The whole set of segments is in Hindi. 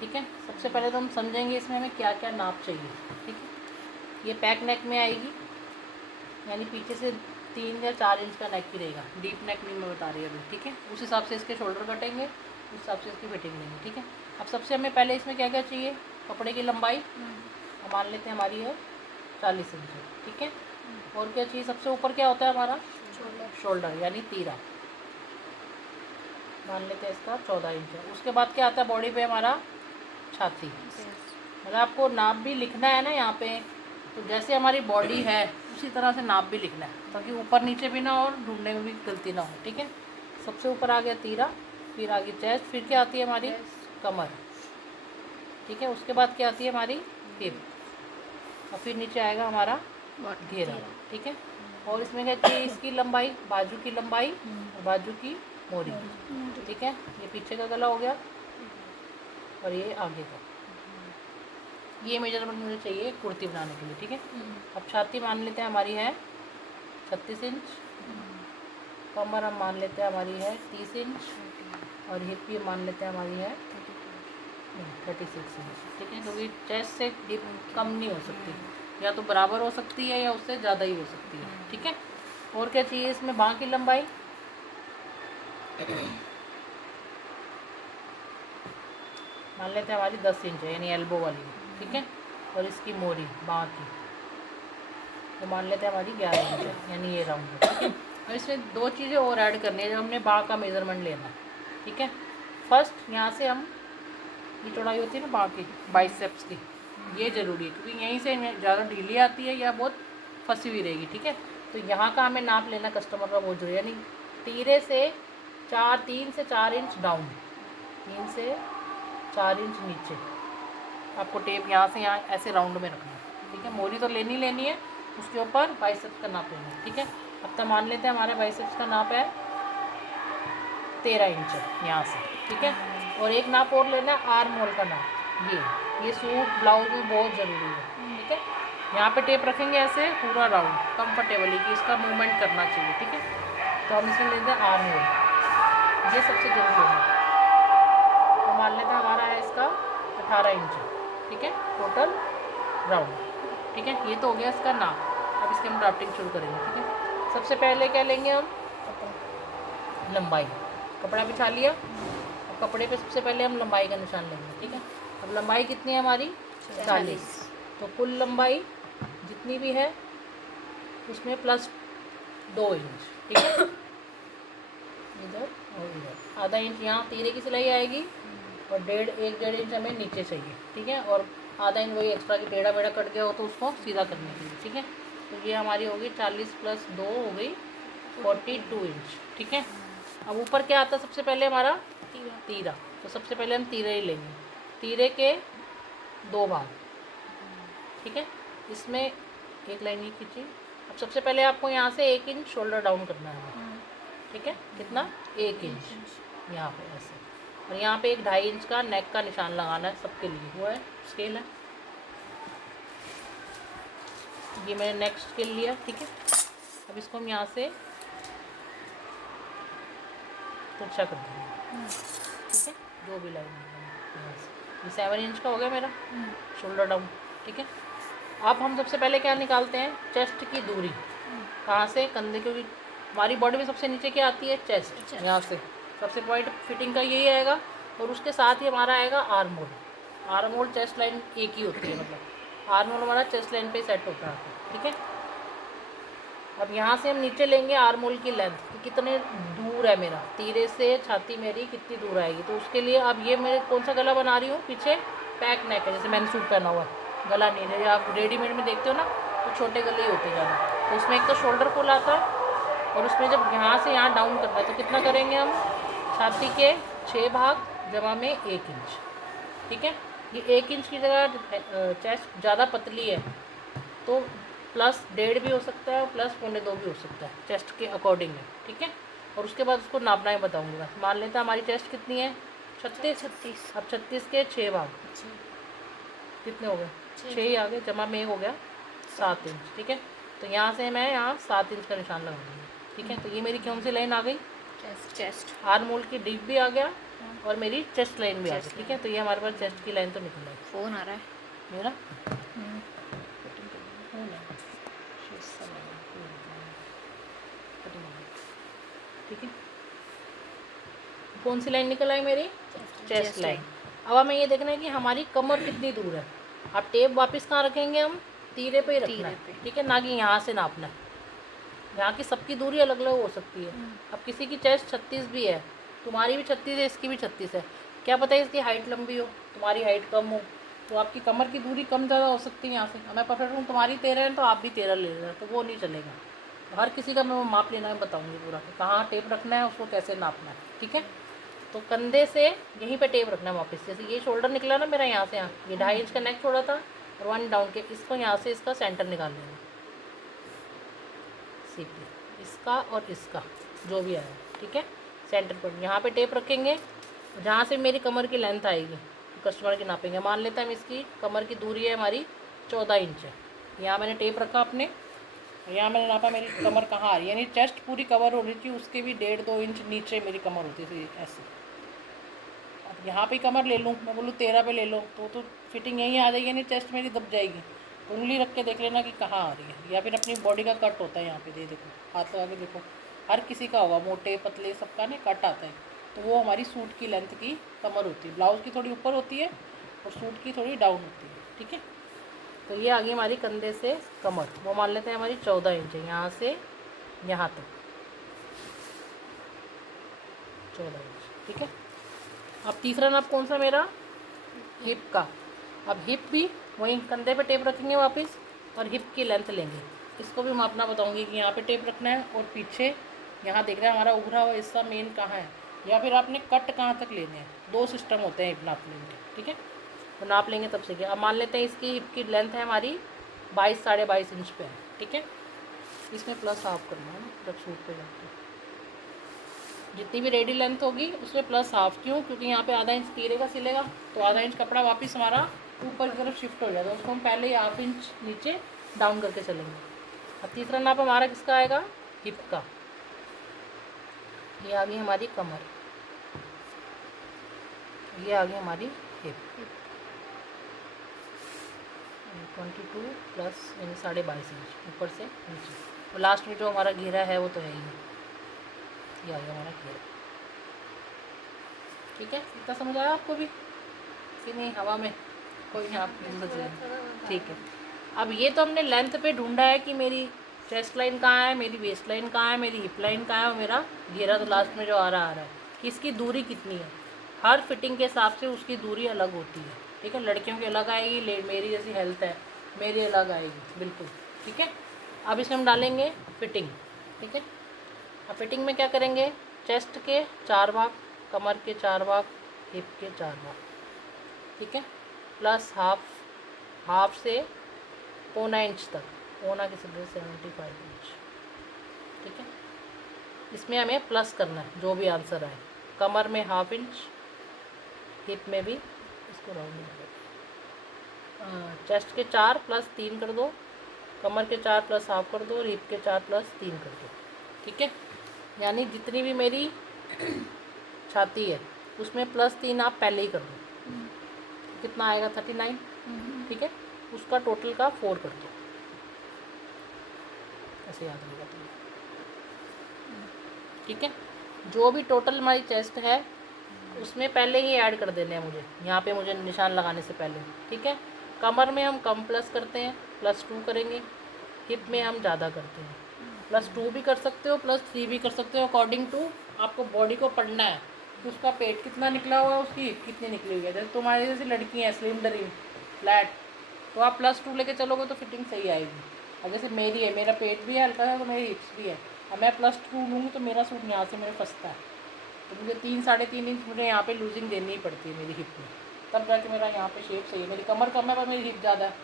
ठीक है। सबसे पहले तो हम समझेंगे इसमें हमें क्या क्या नाप चाहिए। ठीक है, ये पैक नेक में आएगी, यानी पीछे से 3 या 4 इंच का नेक ही रहेगा, डीप नेक नहीं मैं बता रही अभी। ठीक है, उस हिसाब से इसके शोल्डर कटेंगे, उस हिसाब से इसकी फिटिंग लेंगे। ठीक है, अब सबसे हमें पहले इसमें क्या क्या चाहिए, कपड़े की लंबाई मान लेते हैं हमारी है 40 इंच। ठीक है, और क्या चाहिए, सबसे ऊपर क्या होता है हमारा शोल्डर यानी तीरा, मान लेते हैं इसका 14 इंच है। उसके बाद क्या आता है बॉडी पे हमारा छाती। मतलब आपको नाप भी लिखना है ना यहाँ पे, तो जैसे हमारी बॉडी है उसी तरह से नाप भी लिखना है, ताकि ऊपर नीचे भी ना और ढूंढने में भी गलती ना हो। ठीक है, सबसे ऊपर आ गया तीरा, फिर आ गई चेस्ट, फिर क्या आती है हमारी कमर। ठीक है, उसके बाद क्या आती है हमारी हिप, और फिर नीचे आएगा हमारा घेरा। ठीक है, और इसमें क्या चाहिए, इसकी लंबाई, बाजू की लंबाई और बाजू की मोरी। ठीक है, ये पीछे का गला हो गया और ये आगे का, ये मेजरमेंट मुझे चाहिए कुर्ती बनाने के लिए। ठीक है, अब छाती मान लेते हैं हमारी है 36 इंच, कमर हम मान लेते हैं हमारी है 30 इंच, और हिप भी मान लेते हैं हमारी है 36 इंच। ठीक है, क्योंकि चेस्ट से हिप कम नहीं हो सकती, या तो बराबर हो सकती है या उससे ज़्यादा ही हो सकती है। ठीक है, और क्या चाहिए इसमें, बाँह की लंबाई मान लेते हैं हमारी 10 इंच है, यानी एल्बो वाली। ठीक है, और इसकी मोरी बाँह की तो मान लेते हैं हमारी 11 इंच है, यानी ये राउंड है। ठीक है, और इसमें 2 चीज़ें और ऐड करनी है जब हमने बाँह का मेज़रमेंट लेना है। ठीक है, फर्स्ट यहाँ से हम, ये चौड़ाई होती है ना बाँह की बाइसेप्स की, ये ज़रूरी है क्योंकि यहीं से ज़्यादा ढीली आती है या बहुत फंसी हुई रहेगी। ठीक है, तो यहाँ का हमें नाप लेना कस्टमर का बहुत जरूरी है, यानी तीरे से 3 से 4 इंच डाउन, 3 से 4 इंच नीचे आपको टेप यहाँ से यहाँ ऐसे राउंड में रखना है। ठीक है, मोरी तो लेनी है, उसके ऊपर बाइसेप्स का नाप लेना है। ठीक है, अब तक मान लेते हैं हमारे बाइसेप्स का नाप है 13 इंच यहाँ से। ठीक है, और एक नाप और लेना है आर्म होल का नाप, ये सूट ब्लाउज में बहुत ज़रूरी है। ठीक है, यहाँ पे टेप रखेंगे ऐसे पूरा राउंड कंफर्टेबली कि इसका मूवमेंट करना चाहिए। ठीक है, तो हम इसमें लेते हैं आर्म होल, ये सबसे जरूरी है। तो मान लेते हैं हमारा है इसका 18 इंच। ठीक है, टोटल राउंड। ठीक है, ये तो हो गया इसका नाप। अब इसके हम ड्राफ्टिंग शुरू करेंगे। ठीक है, सबसे पहले क्या लेंगे हम, लंबाई, कपड़ा बिछा लिया, अब कपड़े पे सबसे पहले हम लंबाई का निशान लेंगे। ठीक है, अब लंबाई कितनी है हमारी 40, तो कुल लंबाई जितनी भी है उसमें प्लस 2 इंच। ठीक है, इधर और इधर आधा इंच यहाँ तीरे की सिलाई आएगी, और 1.5 इंच हमें नीचे चाहिए। ठीक है, और आधा इंच वही एक्स्ट्रा की टेढ़ा मेढ़ा कट गया हो तो उसको सीधा करने के लिए। ठीक है, तो ये हमारी होगी 40 प्लस 2 हो गई 42 इंच। ठीक है, अब ऊपर क्या आता है सबसे पहले हमारा तीरा, तो सबसे पहले हम तीरा ही लेंगे, तीरे के 2 भाग। ठीक है, इसमें एक लाइन ही खींची। अब सबसे पहले आपको यहाँ से 1 इंच शोल्डर डाउन करना है। ठीक है, कितना, 1 इंच यहाँ पे ऐसे, और यहाँ पे 1.5 इंच का नेक का निशान लगाना है सबके लिए, वो है स्केल है, ये मैंने नेक स्केल लिया। ठीक है, अब इसको हम यहाँ से तिरछा कर देंगे। ठीक है, जो भी लाइन है यहाँ से, ये 7 इंच का हो गया मेरा शोल्डर डाउन। ठीक है, अब हम सबसे पहले क्या निकालते हैं, चेस्ट की दूरी, कहाँ से, कंधे, क्योंकि हमारी बॉडी में सबसे नीचे क्या आती है, चेस्ट, यहाँ से सबसे पॉइंट फिटिंग का यही आएगा, और उसके साथ ही हमारा आएगा arm hole. Arm hole chest line एक ही होती है, मतलब आर्म होल हमारा चेस्ट लाइन पे सेट होता है। ठीक है, अब यहाँ से हम नीचे लेंगे आर्म होल की लेंथ कि कितने दूर है मेरा, तीरे से छाती मेरी कितनी दूर आएगी, तो उसके लिए अब ये मैं कौन सा गला बना रही हूँ, पीछे पैक नेक है, जैसे मैंने सूट पहना हुआ है, गला नहीं है, आप रेडीमेड में देखते हो ना तो छोटे गले ही होते ज़्यादा, तो उसमें एक तो शोल्डर फुल आता है, और उसमें जब यहाँ से यहाँ डाउन करना है तो कितना करेंगे हम, छाती के 6 भाग जमा में 1 इंच। ठीक है, ये 1 इंच की जगह चेस्ट ज़्यादा पतली है तो प्लस 1.5 भी हो सकता है और प्लस 1.25 भी हो सकता है चेस्ट के अकॉर्डिंग है। ठीक है, और उसके बाद उसको नापना ही बताऊँगी मैं। मान लेते हैं हमारी चेस्ट कितनी है, 36। अब 36 के 6 भाग कितने हो गए, 6 ही आ गए, जमा में हो गया 7 इंच। ठीक है, तो यहाँ से मैं यहाँ 7 इंच का निशान लगाऊंगी। ठीक है, तो ये मेरी कौन सी लाइन आ गई, चेस्ट आर्म होल की डीप भी आ गया और मेरी चेस्ट लाइन भी आ गई, ठीक है। तो ये हमारे पास चेस्ट की लाइन तो निकल आई। फ़ोन आ रहा है। मेरा ठीक है। कौन सी लाइन निकल आई मेरी? Chest line. अब हमें ये देखना है कि हमारी कमर कितनी दूर है। अब टेप वापस कहाँ रखेंगे हम? तीरे पे ही रखना है, ठीक है, ना कि यहाँ से नापना है। यहाँ की सबकी दूरी अलग अलग हो सकती है। अब किसी की चेस्ट 36 भी है, तुम्हारी भी 36 है, इसकी भी 36 है, क्या पता है इसकी हाइट लंबी हो, तुम्हारी हाइट कम हो, तो आपकी कमर की दूरी कम ज़्यादा हो सकती है यहाँ से। मैं परफेक्ट हूँ, तुम्हारी 13 है तो आप भी 13 ले लेना, तो वो नहीं चलेगा। हर किसी का मैं माप लेना है बताऊँगी पूरा कि कहाँ टेप रखना है, उसको कैसे नापना है, ठीक है। तो कंधे से यहीं पे टेप रखना है वापस। जैसे ये शोल्डर निकला ना मेरा यहाँ से, यहाँ ये 2.5 इंच का नेक छोड़ा था और 1 डाउन के, इसको यहाँ से इसका सेंटर निकाल लेना, सीपी इसका और इसका जो भी आया, ठीक है। सेंटर पर यहाँ पे टेप रखेंगे, जहाँ से मेरी कमर की लेंथ आएगी तो कस्टमर की नापेंगे। मान लेते हैं हम इसकी कमर की दूरी है हमारी 14 इंच है, यहाँ मैंने टेप रखा अपने, यहाँ मैंने नापा मेरी कमर कहाँ आ रही है, यानी चेस्ट पूरी कवर हो रही थी, उसके भी 1.5-2 इंच नीचे मेरी कमर होती थी ऐसे। अब यहाँ पे कमर ले लूँ, मैं बोलूँ 13 पे ले लो, तो फिटिंग यहीं आ जाएगी, यानी चेस्ट मेरी दब जाएगी। उंगली रख के देख लेना कि कहाँ आ रही है, या फिर अपनी बॉडी का कट होता है यहाँ पे, दे देखो, हाथ लगा के देखो, हर किसी का होगा, मोटे पतले सबका ना कट आता है, तो वो हमारी सूट की लेंथ की कमर होती है। ब्लाउज़ की थोड़ी ऊपर होती है और सूट की थोड़ी डाउन होती है, ठीक है। तो ये आ गई हमारी कंधे से कमर, वो मान लेते हैं हमारी 14 इंच है, यहाँ से यहाँ तक 14 इंच, ठीक है। अब तीसरा नाप कौन सा मेरा? हिप का। अब हिप भी वहीं कंधे पे टेप रखेंगे वापस और हिप की लेंथ लेंगे, इसको भी मापना बताऊंगी कि यहाँ पे टेप रखना है और पीछे यहाँ देख रहे हैं हमारा उभरा हुआ हिस्सा मेन कहाँ है, या फिर आपने कट कहाँ तक लेने हैं। 2 सिस्टम होते हैं हिप नापने के, ठीक है। तो नाप लेंगे तब से क्या। अब मान लेते हैं इसकी हिप की लेंथ है हमारी 22-22.5 इंच पे है, ठीक है। इसमें प्लस हाफ करना है ना जब सूट पे जाते हैं, जितनी भी रेडी लेंथ होगी उसमें प्लस हाफ। क्यों? क्योंकि यहाँ पे आधा इंच तीरेगा सिलेगा, तो आधा इंच कपड़ा वापस हमारा ऊपर की तरफ शिफ्ट हो जाएगा, उसको हम पहले ही हाफ इंच नीचे डाउन करके चलेंगे। अब तीसरा नाप हमारा किसका आएगा? हिप का। ये आ गई हमारी कमर, ये आ गई हमारी हिप। 22 प्लस यानी 22.5 इंच ऊपर से नीचे, और लास्ट में जो हमारा घेरा है वो तो है ही, ये आ गया हमारा घेरा, ठीक है। इतना समझ आया आपको भी कि नहीं? हवा में कोई यहाँ ठीक है। अब ये तो हमने लेंथ पे ढूंढा है कि मेरी चेस्ट लाइन कहाँ है, मेरी वेस्ट लाइन कहाँ है, मेरी हिप लाइन कहाँ है, और मेरा घेरा तो लास्ट में जो आ रहा है कि इसकी दूरी कितनी है। हर फिटिंग के हिसाब से उसकी दूरी अलग होती है, ठीक है। लड़कियों की अलग आएगी, मेरी जैसी हेल्थ है मेरी अलग आएगी, बिल्कुल, ठीक है। अब इसमें हम डालेंगे फिटिंग, ठीक है। अब फिटिंग में क्या करेंगे? चेस्ट के 4 भाग, कमर के 4 भाग, हिप के 4 भाग, ठीक है, प्लस हाफ से पौना इंच तक, पौना की सब्जी 75 इंच, ठीक है। इसमें हमें प्लस करना है जो भी आंसर आए। कमर में हाफ इंच, हिप में भी, इसको राउंड कर दो, चेस्ट के 4 प्लस 3 कर दो, कमर के 4 प्लस हाफ कर दो, और हिप के 4 प्लस 3 कर दो, ठीक है। यानी जितनी भी मेरी छाती है उसमें +3 आप पहले ही कर दो, कितना आएगा? 39, ठीक है। उसका टोटल का 4 कर दो, ऐसे याद रहेगा तुम्हें, ठीक है। जो भी टोटल हमारी चेस्ट है उसमें पहले ही ऐड कर देने हैं मुझे, यहाँ पे मुझे निशान लगाने से पहले, ठीक है। कमर में हम कम प्लस करते हैं, +2 करेंगे। हिप में हम ज़्यादा करते हैं, +2 भी कर सकते हो, +3 भी कर सकते हो, अकॉर्डिंग टू आपको बॉडी को पढ़ना है कि उसका पेट कितना निकला हुआ है, उसकी हिप कितनी निकली हुई है। जैसे तुम्हारी जैसी लड़की हैं स्लिम फ्लैट, तो आप +2 लेके चलोगे तो फिटिंग सही आएगी। और जैसे मेरी है, मेरा पेट भी है हल्का सा, तो मेरी हिप्स भी है, अब मैं +2 लूँगी तो मेरा सूट यहाँ से मेरे फंसता है, तो मुझे 3-3.5 इंच मुझे यहाँ पे लूजिंग देनी ही पड़ती है मेरी हिप में, तब जाके मेरा यहाँ पे शेप सही है। मेरी कमर कम है पर मेरी हिप ज़्यादा है,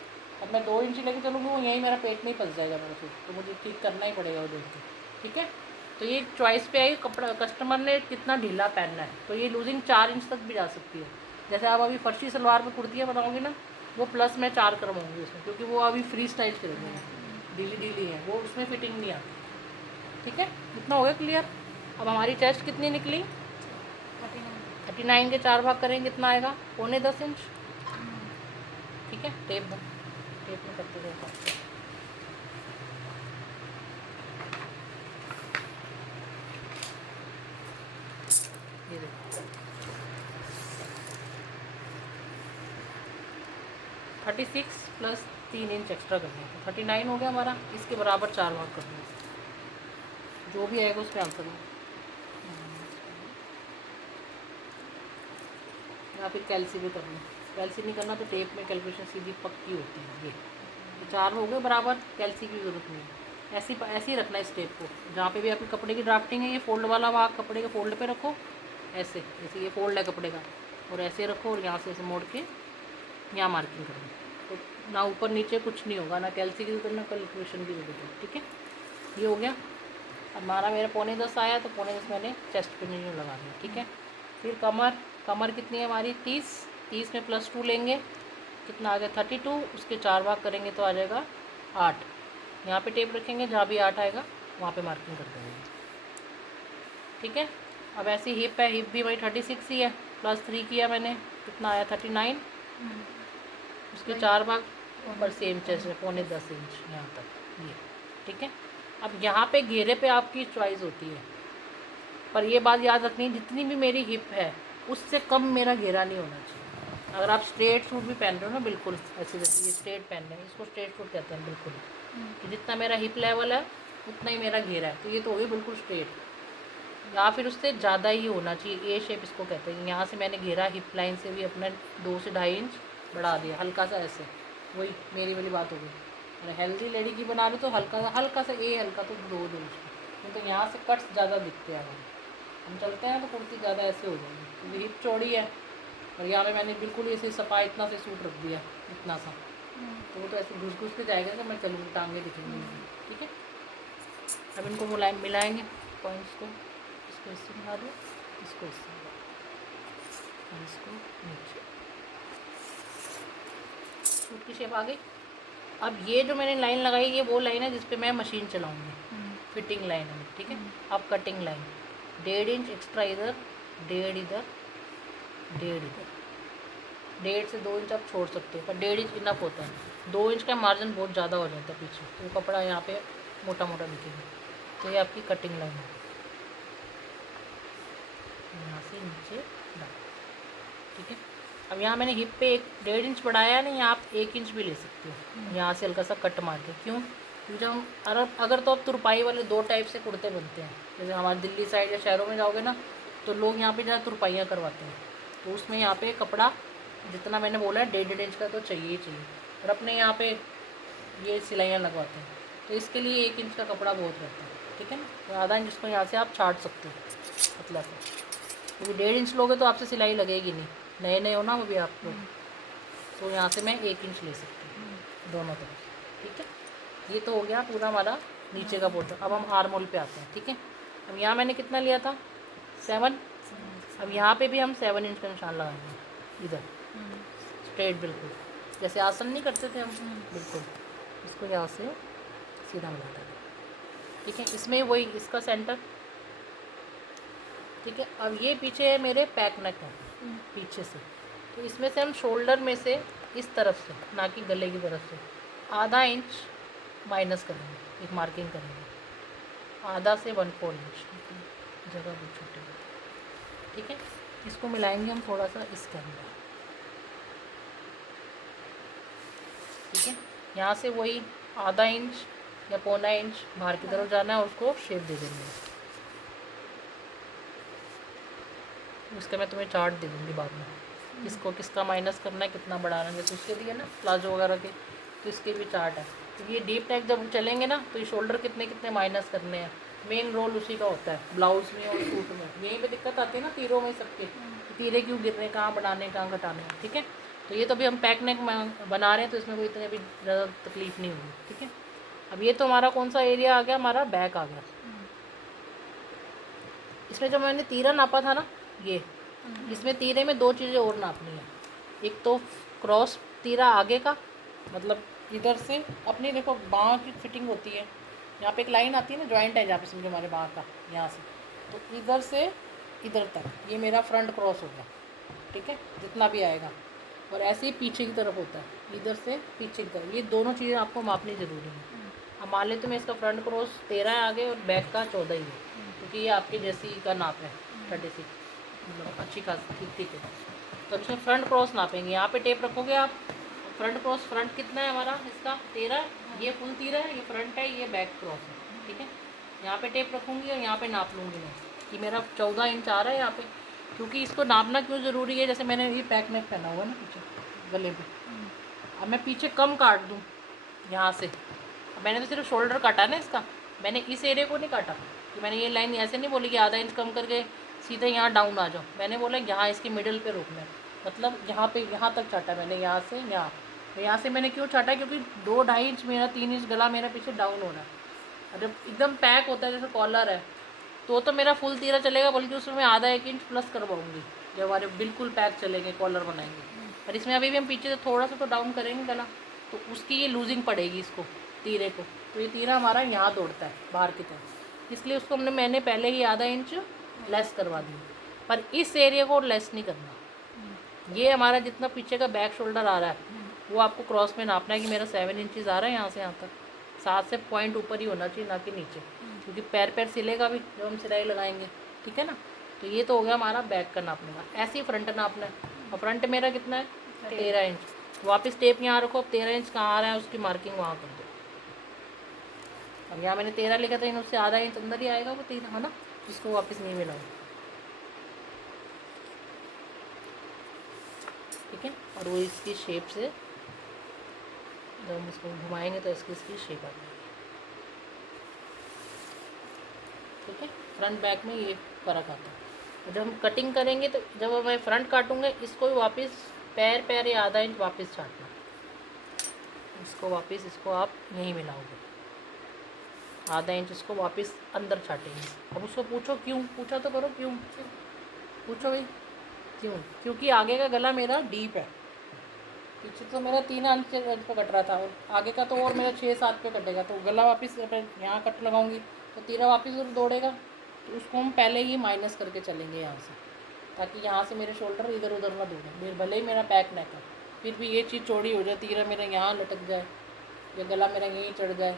अब मैं 2 इंच लेके चलूँगी वो यहीं मेरा पेट में ही फंस जाएगा मेरा सूट, तो मुझे ठीक करना ही पड़ेगा वो देख के, ठीक है। तो ये चॉइस पे आई कपड़ा, कस्टमर ने कितना ढीला पहनना है, तो ये लूजिंग 4 इंच तक भी जा सकती है। जैसे आप अभी फर्शी सलवार में कुर्तियाँ बनाओगी ना, वो प्लस मैं 4 करवाऊँगी उसमें, क्योंकि वो अभी फ्री स्टाइल चल रही है, ढीली है वो, उसमें फिटिंग नहीं आती, ठीक है। इतना हो गया क्लियर? अब हमारी चेस्ट कितनी निकली? 39 के 4 भाग करेंगे कितना आएगा? 10.25 इंच। ठीक है, टेप में करते जाओ। ये देखो 36 प्लस 3 इंच एक्स्ट्रा करना है, 39 हो गया हमारा। इसके बराबर 4 भाग करना है, जो भी आएगा उसमें आंसर है। या फिर कैलसी भी करना, कैलसी नहीं करना तो टेप में कैलकुलेशन सीधी पक्की होती है। ये 4 हो गए बराबर, कैलसी की ज़रूरत नहीं है। ऐसे ही रखना है इस टेप को। जहाँ पे भी आपकी कपड़े की ड्राफ्टिंग है, ये फोल्ड वाला भाग कपड़े के फोल्ड पे रखो, ऐसे जैसे ये फोल्ड है कपड़े का, और ऐसे रखो और यहाँ से ऐसे मोड़ के यहाँ मार्किंग करो। तो ना ऊपर नीचे कुछ नहीं होगा, ना कैलसी की जरूरत ना कैलकुलेशन की जरूरत है। ठीक है, ये हो गया। अब हमारा मेरा 9.25 आया, तो 9.25 मैंने चेस्ट पे नहीं लगा दिया। ठीक है, फिर कमर कितनी है हमारी? 30 में +2 लेंगे, कितना आ गया? 32। उसके 4 भाग करेंगे तो आ जाएगा 8। यहाँ पे टेप रखेंगे, जहाँ भी 8 आएगा वहाँ पे मार्किंग कर देंगे। ठीक है, अब ऐसे हिप है, हिप भी वही 36 ही है, +3 किया मैंने, कितना आया? 39। उसके 4 भाग पर सेम चेस्ट है, 9.25 इंच यहाँ तक ये। ठीक है, अब यहाँ पे घेरे पे आपकी चॉइस होती है, पर ये बात याद रखनी, जितनी भी मेरी हिप है उससे कम मेरा घेरा नहीं होना चाहिए। अगर आप स्ट्रेट सूट भी पहन रहे हो ना, बिल्कुल ऐसे जैसे ये स्ट्रेट पहन रहे हैं, इसको स्ट्रेट सूट कहते हैं बिल्कुल, कि जितना मेरा हिप लेवल है उतना ही मेरा घेरा है, तो ये तो हो गई बिल्कुल स्ट्रेट, या फिर उससे ज़्यादा ही होना चाहिए। ए शेप इसको कहते हैं। यहाँ से मैंने घेरा हिप लाइन से भी अपना 2 से 2.5 इंच बढ़ा दिया, हल्का सा ऐसे, वही मेरी वाली बात हो गई। अगर हेल्दी लेडी की बना रहे तो हल्का सा हल्का तो 2 इंच, तो यहाँ से कट्स ज़्यादा दिखते हैं। हम चलते हैं तो कुर्ती ज़्यादा ऐसे हो जाएगी, क्योंकि हिप चौड़ी है, और यहाँ पे मैंने बिल्कुल ऐसे सफा इतना से सूट रख दिया, इतना सा, तो वो तो ऐसे घुस के जाएगा कि मैं चलूँगी, टांगे दिखेंगी। ठीक है, अब इनको मिलाएंगे पॉइंट्स को, इसको इससे मिला दो, इसको इससे मिला दो, और इसको नीचे। सूट की शेप आ गई। अब ये जो मैंने लाइन लगाई, ये वो लाइन है जिस पे मैं मशीन चलाऊँगी, फिटिंग लाइन है। ठीक है, अब कटिंग लाइन 1.5 इंच एक्स्ट्रा इधर, 1.5 इधर, 1.5 इधर, 1.5 से 2 इंच आप छोड़ सकते हो, पर 1.5 इंच इनफ होता है। 2 इंच का मार्जिन बहुत ज़्यादा हो जाता है पीछे, तो वो कपड़ा यहाँ पे मोटा मोटा दिखेगा। तो ये आपकी कटिंग लाइन है, यहाँ से नीचे डाल। ठीक है, अब यहाँ मैंने हिप पे 1.5 इंच बढ़ाया नहीं, आप 1 इंच भी ले सकते हो, यहाँ से हल्का सा कट मार के। क्यों? क्योंकि हम अगर तो अब तुरपाई वाले 2 टाइप से कुर्ते बनते हैं, जैसे हमारे दिल्ली साइड या शहरों में जाओगे ना, तो लोग यहाँ पे ज़्यादा तुरपाइयाँ करवाते हैं, तो उसमें यहाँ पे कपड़ा जितना मैंने बोला है 1.5 इंच का तो चाहिए ही चाहिए, और अपने यहाँ पे ये सिलाइयाँ लगवाते हैं, तो इसके लिए 1 इंच का कपड़ा बहुत रहता है। ठीक है ना, तो आधा इंच को यहाँ से आप छाट सकते हो पतला सा, क्योंकि 1.5 इंच लोगे तो आपसे सिलाई लगेगी नहीं, नए हो ना वो भी आप लोग, तो यहाँ से मैं 1 इंच ले सकती हूँ दोनों तरफ। ठीक है, ये तो हो गया पूरा हमारा नीचे का पोर्शन। अब हम आर्म होल पे आते हैं। ठीक है, अब यहाँ मैंने कितना लिया था? 7। अब यहाँ पे भी हम 7 इंच का निशान लगाएंगे, इधर स्ट्रेट बिल्कुल, जैसे आसन नहीं करते थे हम, बिल्कुल इसको यहाँ से सीधा मिला देंगे। ठीक है, इसमें वही इसका सेंटर। ठीक है, अब ये पीछे है मेरे पैक नेक है पीछे से, तो इसमें से हम शोल्डर में से इस तरफ से, ना कि गले की तरफ से, आधा इंच माइनस करेंगे, एक मार्किंग करेंगे, आधा से 1/4 इंच, जगह बहुत छोटी होती है। ठीक है, इसको मिलाएंगे हम थोड़ा सा इसके अंदर। ठीक है, यहाँ से वही आधा इंच या 1/4 इंच बाहर की तरफ जाना है, और उसको शेप दे देंगे। उसका मैं तुम्हें चार्ट दे दूँगी बाद में, इसको किसका माइनस करना है, कितना बढ़ाना है, जैसे उसके दिए ना प्लाजो वगैरह के, तो इसके भी चार्ट है। क्योंकि ये डीप नेक जब चलेंगे ना, तो ये शोल्डर कितने कितने माइनस करने हैं, मेन रोल उसी का होता है ब्लाउज में और सूट में। यहीं पे दिक्कत आती है ना तीरों में सबके, तीरे क्यों गिर रहे हैं, कहाँ बढ़ाने कहाँ घटाने हैं। ठीक है, तो ये तो अभी हम पैक नेक बना रहे हैं, तो इसमें कोई इतनी अभी ज़्यादा तकलीफ नहीं होगी। ठीक है, अब ये तो हमारा कौन सा एरिया आ गया, हमारा बैक आ गया। इसमें जो मैंने तीरा नापा था ना, ये इसमें तीरे में 2 चीज़ें और नापनी है। एक तो क्रॉस तीरा आगे का, मतलब इधर से अपनी देखो बाँह की फिटिंग होती है, यहाँ पे एक लाइन आती है ना, जॉइंट है जहाँ पे समझो हमारे बाँह का, यहाँ से तो इधर से इधर तक ये मेरा फ्रंट क्रॉस हो गया, ठीक है, जितना भी आएगा। और ऐसे ही पीछे की तरफ होता है, इधर से पीछे की तरफ, ये दोनों चीज़ें आपको मापनी ज़रूरी है। अब मान लेते मैं इसका फ्रंट क्रॉस 13 है आगे और बैक का 14 ही है, क्योंकि ये आपकी जैसी का नाप है 36, मतलब अच्छी खास ठीक है। तो इसमें फ्रंट क्रॉस नापेंगे, यहाँ पे टेप रखोगे आप। फ्रंट क्रॉस, फ्रंट कितना है हमारा इसका 13, ये फुल 13 है, ये फ्रंट है, ये बैक क्रॉस है, ठीक है। यहाँ पे टेप रखूँगी और यहाँ पे नाप लूँगी मैं कि मेरा 14 इंच आ रहा है यहाँ पे। क्योंकि इसको नापना क्यों ज़रूरी है, जैसे मैंने ये पैक नेक पहना हुआ है ना पीछे गले पे, अब मैं पीछे कम काट दूँ यहाँ से। अब मैंने तो सिर्फ शोल्डर काटा ना इसका, मैंने इस एरिया को नहीं काटा कि मैंने ये लाइन ऐसे नहीं बोली कि आधा इंच कम करके सीधे यहाँ डाउन आ जाओ। मैंने बोला यहाँ इसके मिडिल पे रोकना है, मतलब यहाँ पे यहाँ तक चाटा मैंने, यहाँ से यहाँ। तो यहाँ से मैंने क्यों चाटा, क्योंकि 2-2.5 इंच मेरा 3 इंच गला मेरा पीछे डाउन हो रहा है। और जब एकदम पैक होता है जैसे कॉलर है तो मेरा फुल 13 चलेगा, बल्कि उसमें मैं आधा 1 इंच प्लस करवाऊँगी जब हमारे बिल्कुल पैक चलेंगे, कॉलर बनाएंगे। पर इसमें अभी भी हम पीछे से थोड़ा सा तो डाउन करेंगे गला, तो उसकी ये लूजिंग पड़ेगी इसको तीरे को। तो ये तीरा हमारा यहाँ दौड़ता है बाहर की तरफ, इसलिए उसको मैंने पहले ही आधा इंच लेस करवा दी। पर इस एरिया को लेस नहीं करना। ये हमारा जितना पीछे का बैक शोल्डर आ रहा है वो आपको क्रॉस में नापना है कि मेरा 7 इंचज़ आ रहा है यहाँ से यहाँ तक। 7 से पॉइंट ऊपर ही होना चाहिए, ना कि नीचे, क्योंकि पैर सिलेगा भी जब हम सिलाई लगाएंगे, ठीक है ना। तो ये तो हो गया हमारा बैक का नापने का। ऐसे ही फ्रंट नापना है, और फ्रंट मेरा कितना है 13 इंच। वापस टेप यहाँ रखो, अब 13 इंच कहाँ आ रहा है उसकी मार्किंग वहाँ कर दो। अब यहाँ मैंने 13 लिखा था, इन उससे आधा इंच अंदर ही आएगा वो 13, है ना, इसको वापस नहीं मिलाओ, ठीक है। और वो इसकी शेप से जब हम इसको घुमाएंगे तो इसकी शेप आ जाएगी, ठीक है। फ्रंट बैक में ये फ़र्क आता है। जब हम कटिंग करेंगे तो जब मैं फ्रंट काटूंगा इसको भी वापस पैर या आधा इंच वापस छाटना, इसको वापस इसको आप यहीं मिलाओगे, आधा इंच इसको वापस अंदर छाटेंगे। अब उसको पूछो क्यों, पूछा तो करो क्यों, पूछो भाई क्यों। क्योंकि आगे का गला मेरा डीप है, पीछे तो मेरा 3 इंच पे कट रहा था, और आगे का तो और मेरा 6-7 पे कटेगा। तो गला वापस यहाँ कट लगाऊंगी तो तीरा वापस दौड़ेगा, तो उसको हम पहले ही माइनस करके चलेंगे यहाँ से, ताकि यहाँ से मेरे शोल्डर इधर उधर ना दौड़े। भले ही मेरा पैक नेक है, फिर भी ये चीज़ चौड़ी हो जाए, तीरा मेरा यहाँ लटक जाए या गला मेरा यहीं चढ़ जाए,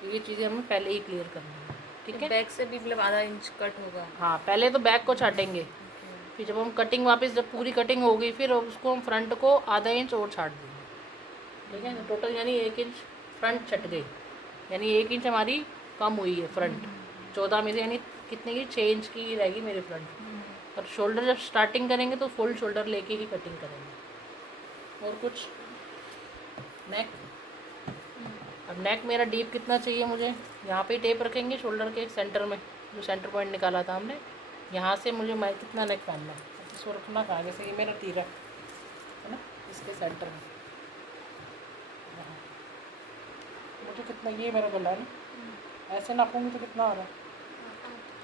तो ये चीज़ें हमें पहले ही क्लियर करनी है, ठीक है। बैक से भी मतलब आधा इंच कट होगा। हाँ, पहले तो बैक को छाटेंगे, फिर जब हम कटिंग वापस जब पूरी कटिंग हो गई फिर उसको हम फ्रंट को आधा इंच और छाट देंगे, ठीक है। टोटल यानी 1 इंच फ्रंट छट गई, यानी 1 इंच हमारी कम हुई है फ्रंट 14 में से, यानी कितने की 6 इंच की रहेगी मेरी फ्रंट। और शोल्डर जब स्टार्टिंग करेंगे तो फुल शोल्डर लेके ही कटिंग करेंगे। और कुछ नेक, अब नेक मेरा डीप कितना चाहिए मुझे, यहाँ पे टेप रखेंगे शोल्डर के सेंटर में, जो सेंटर पॉइंट निकाला था हमने, यहाँ से मुझे मैं कितना नेक पहनना है, इसको रखना कहाँ, जैसे ये मेरा तीरा है ना, इसके सेंटर में यहाँ मुझे कितना, ये मेरा गला है ना, ऐसे नापूंगी तो कितना आ रहा है,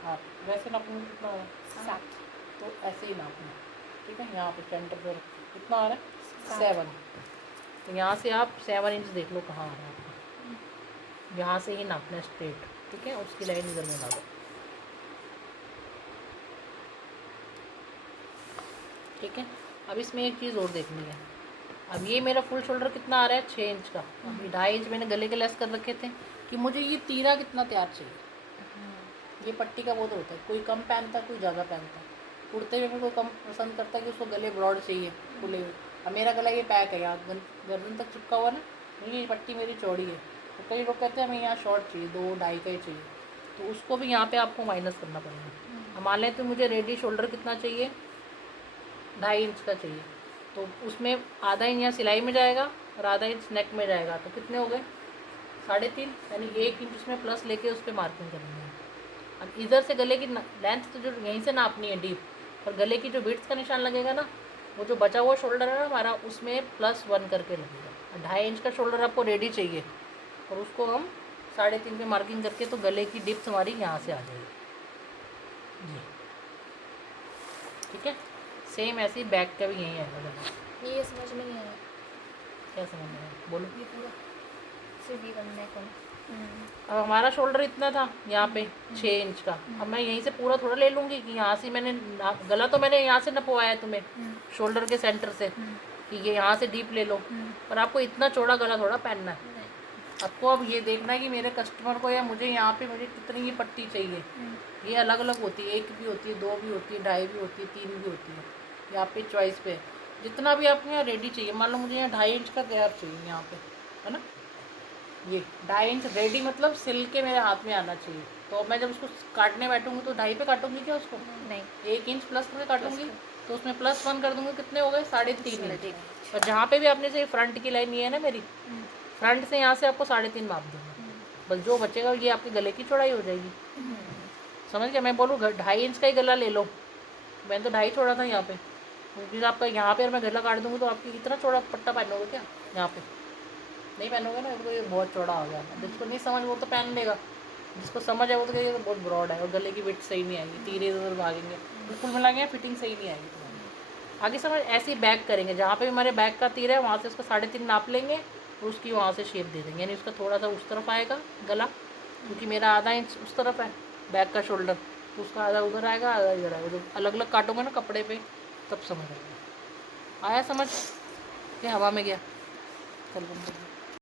हाँ वैसे नापूंगी कितना आ रहा है 7। तो ऐसे ही नापना, ठीक है। यहाँ पे सेंटर पर कितना आ रहा है 7, तो यहाँ से आप 7 इंच देख लो कहाँ आ रहा है आपका, यहाँ से ही नापना है स्ट्रेट, ठीक है। उसकी लाइन इधर में ला दो, ठीक है। अब इसमें एक चीज़ और देखनी है, अब ये मेरा फुल शोल्डर कितना आ रहा है 6 इंच का, अभी 2.5 इंच मैंने गले के लेस कर रखे थे कि मुझे ये तीरा कितना तैयार चाहिए। ये पट्टी का वो तो होता है, कोई कम पहनता है कोई ज़्यादा पहनता है, कुर्ते में कोई कम पसंद करता है कि उसको गले ब्रॉड चाहिए खुले हुए। अब मेरा गला ये पैक है, यहाँ गर्दन तक चिपका हुआ ना, ये पट्टी मेरी चौड़ी है, तो कई लोग कहते हैं हमें यहाँ शॉर्ट चाहिए, 2-2.5 का ही चाहिए, तो उसको भी यहाँ पे आपको माइनस करना पड़ेगा। अब मान लें तो मुझे रेडी शोल्डर कितना चाहिए 2.5 इंच का चाहिए, तो उसमें आधा इंच यहाँ सिलाई में जाएगा और आधा इंच नेक में जाएगा, तो कितने हो गए 3.5, यानी 1 इंच उसमें प्लस लेके उस पर मार्किंग करेंगे। अब इधर से गले की लेंथ तो जो यहीं से नापनी है डीप, और गले की जो बिट्स का निशान लगेगा ना, वो जो बचा हुआ शोल्डर है ना हमारा, उसमें +1 करके लगेगा। 2.5 इंच का शोल्डर आपको रेडी चाहिए, और उसको हम 3.5 पे मार्किंग करके, तो गले की डिप्स हमारी यहाँ से आ जाएगी जी, ठीक है। सेम ऐसे ही बैक का भी यही आएगा गला। ये समझ में नहीं आया, क्या समझ में आया बोलो। ये पूरा सिर्फ ये बनना है कौन, अब हमारा शोल्डर इतना था यहाँ पे 6 इंच का, अब मैं यहीं से पूरा थोड़ा ले लूँगी कि यहाँ से मैंने गला तो मैंने यहाँ से नपवाया है तुम्हें शोल्डर के सेंटर से कि ये यहाँ से डीप ले लो, पर आपको इतना चौड़ा गला थोड़ा पहनना है। आपको अब ये देखना है कि मेरे कस्टमर को या मुझे यहाँ पे मुझे कितनी ये पट्टी चाहिए। ये अलग अलग होती है, 1 भी होती है, 2 भी होती है, 2.5 भी होती है, 3 भी होती है। ये आप पे चॉइस पे है, जितना भी आपको यहाँ रेडी चाहिए। मान लो मुझे यहाँ 2.5 इंच का गैप चाहिए यहाँ पे, है ना, ये 2.5 इंच रेडी मतलब सिल के मेरे हाथ में आना चाहिए। तो मैं जब उसको काटने बैठूंगी तो 2.5 पे काटूंगी क्या उसको? नहीं, 1 इंच प्लस करके काटूंगी, तो उसमें +1 कर दूंगी, कितने हो गए? 3.5 इंच। और जहाँ पे भी आपने से फ्रंट की लाइन ये है ना मेरी, फ्रंट से यहाँ से आपको 3.5 माप दूंगा, बस जो बचेगा ये आपके गले की चौड़ाई हो जाएगी। समझ गया? मैं बोलूँ 2.5 इंच का ही गला ले लो, मैंने तो 2.5 छोड़ा था यहाँ पे, क्योंकि आपका यहाँ पे मैं गला काट दूँगी तो आपकी इतना चौड़ा पट्टा पहनोगे क्या? यहाँ पे नहीं पहनोगे ना, तो ये बहुत चौड़ा हो गया। जिसको नहीं समझ वो तो पहन लेगा, जिसको समझ है वो तो कहेगा बहुत ब्रॉड है और गले की विड्थ सही नहीं आएगी, तीरे इधर भागेंगे, बिल्कुल मिलाएंगे, फिटिंग सही नहीं आएगी तुम्हारी। आगे समझ, ऐसे ही बैक करेंगे, जहाँ पे हमारे बैक का तीर है वहाँ से उसका 3.5 नाप लेंगे और उसकी वहाँ से शेप दे देंगे, यानी उसका थोड़ा सा उस तरफ आएगा गला, क्योंकि मेरा आधा इंच उस तरफ है बैक का शोल्डर, तो उसका आधा उधर आएगा, आधा इधर आएगा। जब अलग अलग काटोगे ना कपड़े पे तब समझ आएगा। आया समझ? क्या हवा में गया? चल बंद कर दो।